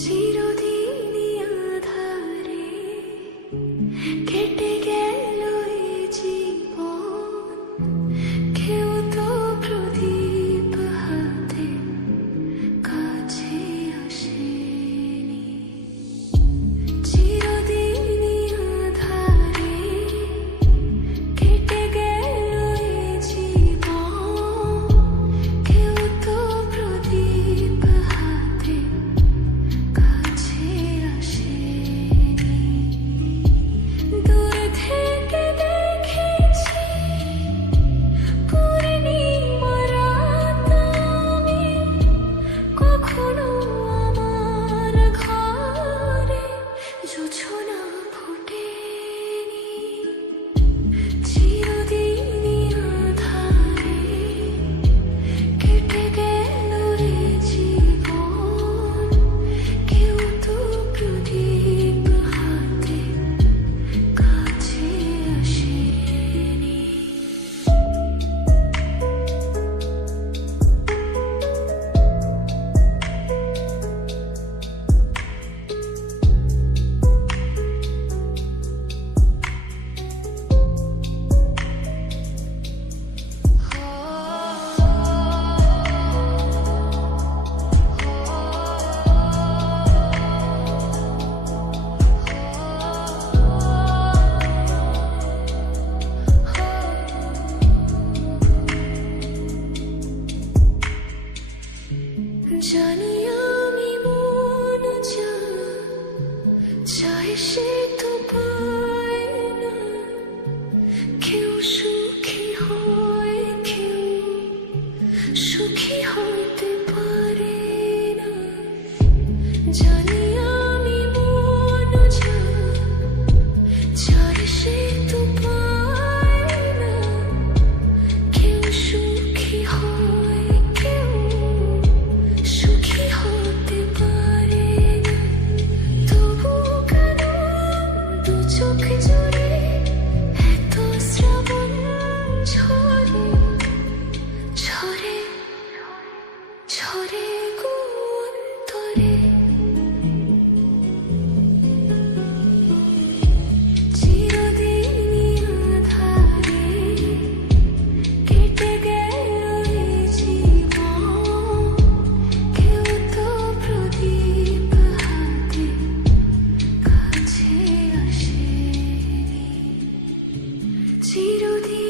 চিরদিনই আঁধারে কেটে গেল এই জীবন, কেউ তো প্রদীপ হাতে কাছে আসেনি। চিরদিনই আঁধারে কেটে গেল এই জীবন, কেউ তো প্রদীপ হাতে কাছে আসেনি। দূর থেকে দেখেছি পূর্ণিমা রাত আমি, কখনো আমার ঘরে জোছনা ফোটেনি। চিরদিনই আঁধারে কেটে গেল এ জীবন, কেউ তো প্রদীপ হাতে কাছে আসেনি। জানি আমি মন যা চাই সে তো পায় না, কেউ সুখী হয়, কেউ সুখী হতে পারে না। জানি আমি মন যা চাই সে তো পায় না, কেউ সুখী হয়, কেউ সুখী হতে পারে না। তবু কেন দু চোখ জুড়ে এত শ্রাবণ ঝরে ঝরে ঝরে গো অন্তরে। চিরদিনই আঁধারে কেটে গেল এ জীবন, কেউ তো প্রদীপ হাতে কাছে আসেনি। চিরদিন